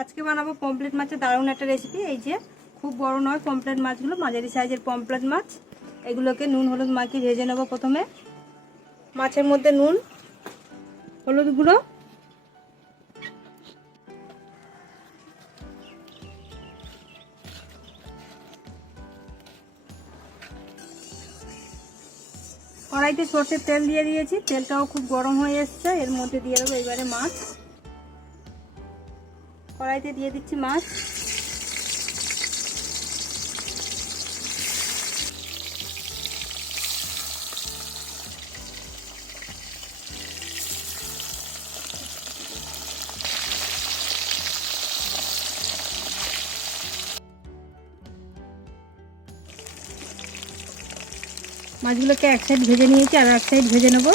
আজকে বানাবো পমফ্রেট মাছের দারুণ একটা রেসিপি। এই যে খুব বড় নয় পমফ্রেট মাছগুলো, মাঝারি সাইজের পমফ্রেট মাছ। এগুলোকে নুন হলুদ মাখিয়ে ভেজে নেব। প্রথমে মাছের মধ্যে নুন হলুদ গুঁড়ো, কড়াইতে সরষের তেল দিয়ে দিয়েছি, তেলটাও খুব গরম হয়ে এসছে। এর মধ্যে দিয়ে দেবো এবারে মাছ। কড়াইতে দিয়ে দিচ্ছি মাছ। মাছগুলোকে এক সাইড ভেজে নিয়েছি, আর এক সাইড ভেজে নেব।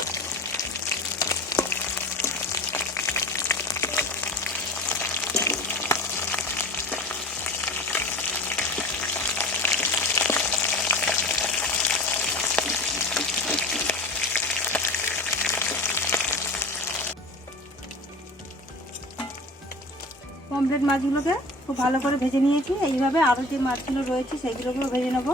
পমফ্রেট মাছগুলোকে খুব ভালো করে ভেজে নিয়েছি। এইভাবে আরও যে মাছগুলো রয়েছে সেইগুলোকেও ভেজে নেব।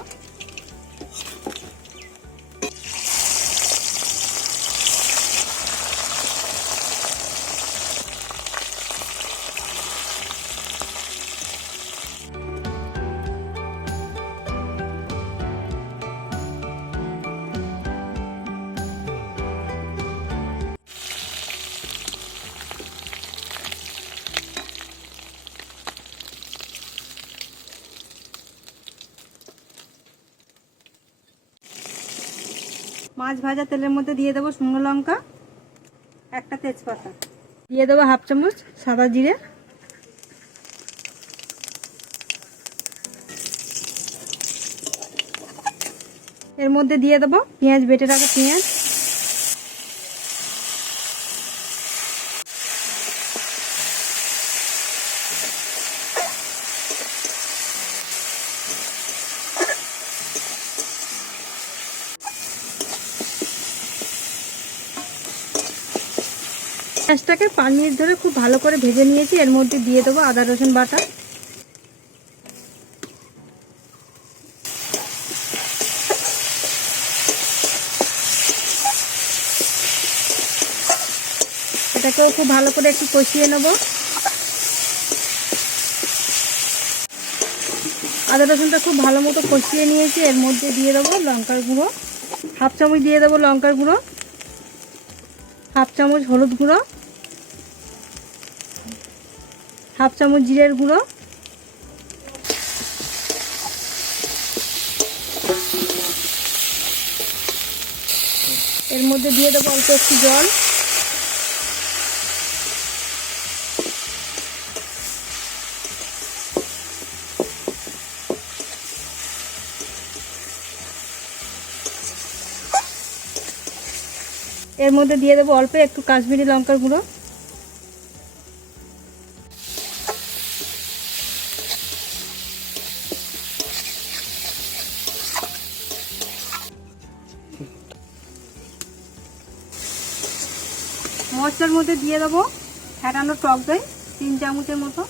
মাছ ভাজা তেলের মধ্যে দিয়ে দেবো শুকনো লঙ্কা, একটা তেজপাতা, দিয়ে দেবো হাফ চামচ সাদা জিরে, এর মধ্যে দিয়ে দেবো পেঁয়াজ, বেটে রাখা পেঁয়াজ, পেঁয়াজটাকে 5 মিনিট ধরে খুব ভালো করে ভেজে নিয়েছি। এর মধ্যে দিয়ে দেবো আদা রসুন বাটা, এটাকেও খুব ভালো করে একটু কষিয়ে নেব। আদা রসুনটা খুব ভালো মতো কষিয়ে নিয়েছি। এর মধ্যে দিয়ে দেবো লঙ্কার গুঁড়ো, হাফ চামচ দিয়ে দেবো লঙ্কার গুঁড়ো, হাফ চামচ হলুদ গুঁড়ো, হাফ চামচ জিরের গুঁড়ো, এর মধ্যে দিয়ে দেবো অল্প একটু জল, এর মধ্যে দিয়ে দেবো অল্প একটু কাশ্মীরি লঙ্কার গুঁড়ো, মশলার মধ্যে দিয়ে দেবো ফেটানো টক দই 3 চামচের মতো,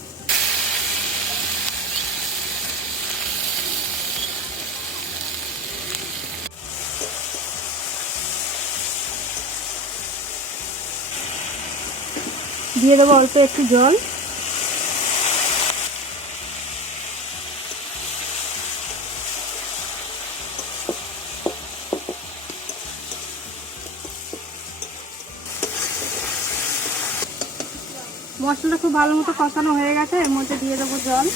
দিয়ে দেবো অল্প একটু জল, মশলাটা খুব ভালো মতো কষানো হয়ে গেছে। এর মধ্যে দিয়ে দেবো জল,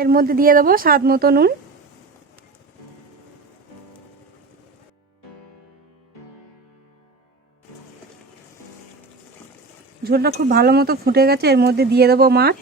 এর মধ্যে দিয়ে দেবো স্বাদ মতো নুন, ঝোলটা খুব ভালো মতো ফুটে গেছে। এর মধ্যে দিয়ে দেবো মাছ,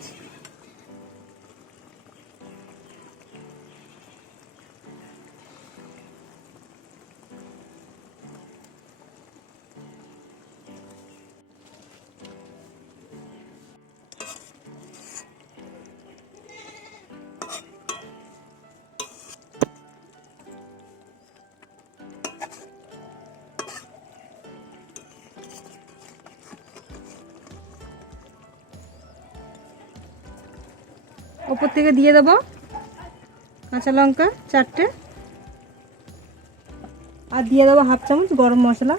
ওপর থেকে দিয়ে দেবো কাঁচা লঙ্কা 4টে, আর দিয়ে দেবো 1/2 চামচ গরম মশলা।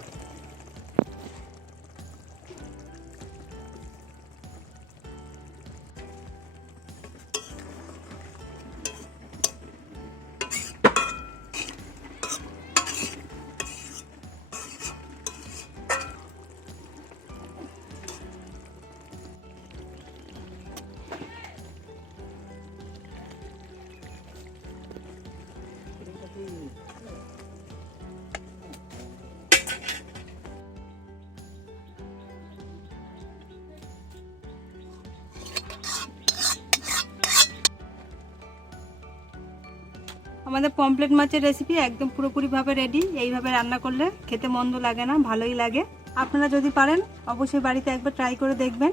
আমাদের পমফ্রেট মাছের রেসিপি একদম পুরোপুরিভাবে রেডি। এইভাবে রান্না করলে খেতে মন্দ লাগে না, ভালোই লাগে। আপনারা যদি পারেন অবশ্যই বাড়িতে একবার ট্রাই করে দেখবেন।